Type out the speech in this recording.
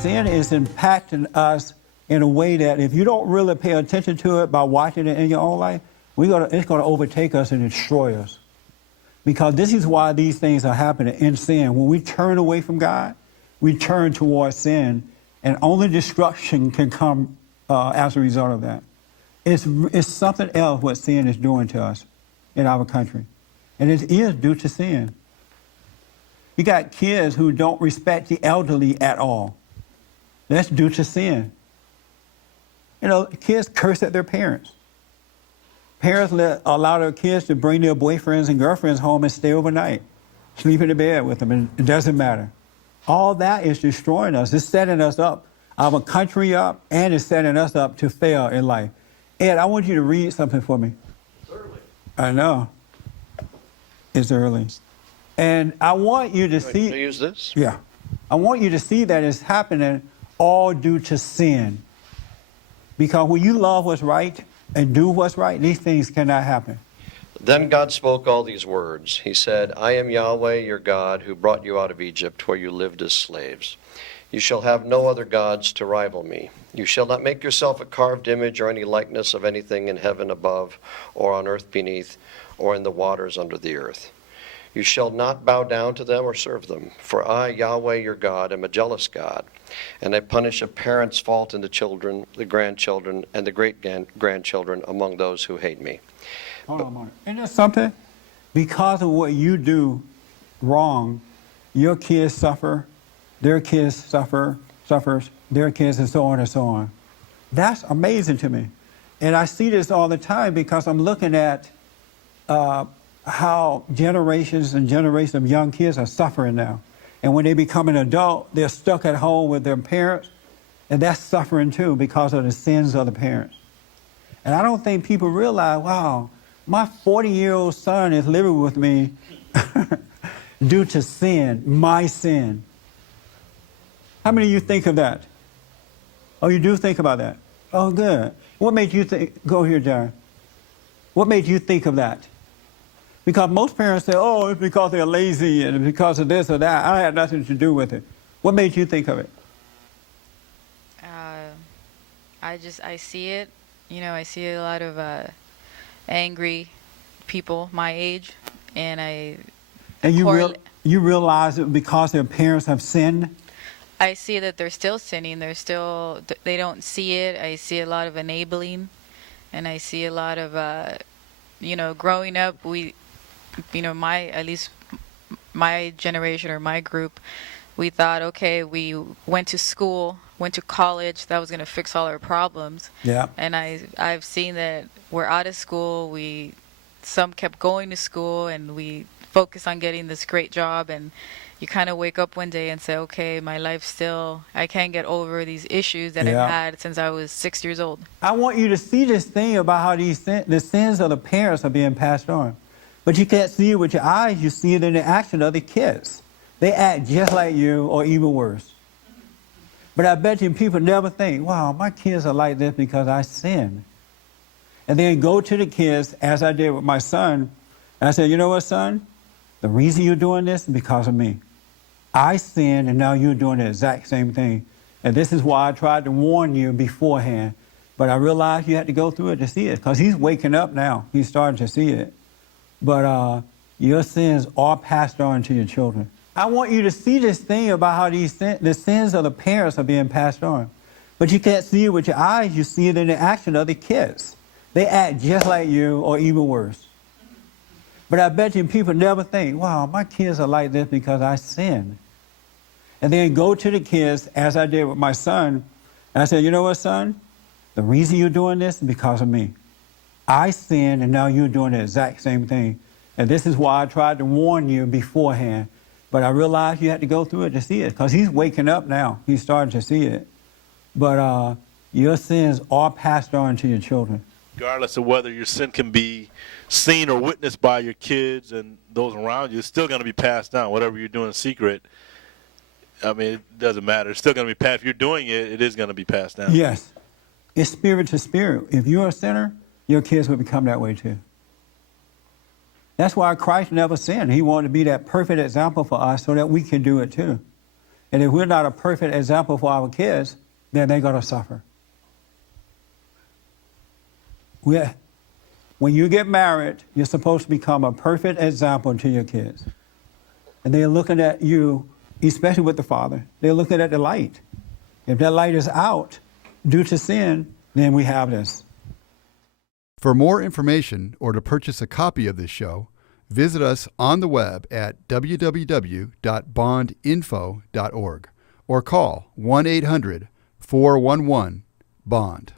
Sin is impacting us in a way that if you don't really pay attention to it by watching it in your own life, it's going to overtake us and destroy us. Because this is why these things are happening in sin. When we turn away from God, we turn towards sin, and only destruction can come as a result of that. It's something else what sin is doing to us in our country. And it is due to sin. You got kids who don't respect the elderly at all. That's due to sin. You know, kids curse at their parents. Parents allow their kids to bring their boyfriends and girlfriends home and stay overnight, sleep in the bed with them, and it doesn't matter. All that is destroying us. It's setting us up, our country up, and it's setting us up to fail in life. Ed, I want you to read something for me. It's early. I know. It's early. And I want you to see... Can I use this? Yeah. I want you to see that it's happening all due to sin. Because when you love what's right and do what's right, these things cannot happen. Then God spoke all these words. He said, I am Yahweh, your God, who brought you out of Egypt, where you lived as slaves. You shall have no other gods to rival me. You shall not make yourself a carved image or any likeness of anything in heaven above, or on earth beneath, or in the waters under the earth. You shall not bow down to them or serve them. For I, Yahweh your God, am a jealous God, and I punish a parent's fault in the children, the grandchildren, and the great-grandchildren among those who hate me. Hold on a moment. Isn't that something? Because of what you do wrong, your kids suffer, their kids suffers, their kids, and so on and so on. That's amazing to me. And I see this all the time because I'm looking at how generations and generations of young kids are suffering now. And when they become an adult, they're stuck at home with their parents, and that's suffering too because of the sins of the parents. And I don't think people realize, wow, my 40-year-old son is living with me due to sin, my sin. How many of you think of that? Oh, you do think about that? Oh, good. What made you think? Go here, John. What made you think of that? Because most parents say, oh, it's because they're lazy and because of this or that. I had nothing to do with it. What made you think of it? I see it. You know, I see a lot of angry people my age, and you realize it because their parents have sinned? I see that they're still sinning. They don't see it. I see a lot of enabling, and I see a lot of, growing up, at least my generation or my group, we thought, okay, we went to school, went to college, that was going to fix all our problems. Yeah. And I've seen that we're out of school. Some kept going to school, and we focused on getting this great job, and you kind of wake up one day and say, okay, my life still, I can't get over these issues that I've had since I was 6 years old. I want you to see this thing about how the sins of the parents are being passed on. But you can't see it with your eyes, you see it in the action of the kids. They act just like you or even worse. But I bet you people never think, wow, my kids are like this because I sinned. And then go to the kids, as I did with my son, and I said, you know what, son? The reason you're doing this is because of me. I sinned, and now you're doing the exact same thing. And this is why I tried to warn you beforehand. But I realized you had to go through it to see it, because he's waking up now. He's starting to see it. But your sins are passed on to your children. I want you to see this thing about how the sins of the parents are being passed on. But you can't see it with your eyes. You see it in the action of the kids. They act just like you or even worse. But I bet you people never think, wow, my kids are like this because I sinned. And then go to the kids, as I did with my son, and I said, you know what, son? The reason you're doing this is because of me. I sinned, and now you're doing the exact same thing. And this is why I tried to warn you beforehand. But I realized you had to go through it to see it, because he's waking up now. He's starting to see it. But your sins are passed on to your children. Regardless of whether your sin can be seen or witnessed by your kids and those around you, it's still going to be passed down. Whatever you're doing in secret, I mean, it doesn't matter. It's still going to be passed. If you're doing it, it is going to be passed down. Yes. It's spirit to spirit. If you're a sinner, your kids will become that way too. That's why Christ never sinned. He wanted to be that perfect example for us so that we can do it too. And if we're not a perfect example for our kids, then they're going to suffer. When you get married, you're supposed to become a perfect example to your kids. And they're looking at you, especially with the father, they're looking at the light. If that light is out due to sin, then we have this. For more information or to purchase a copy of this show, visit us on the web at www.bondinfo.org or call 1-800-411-BOND.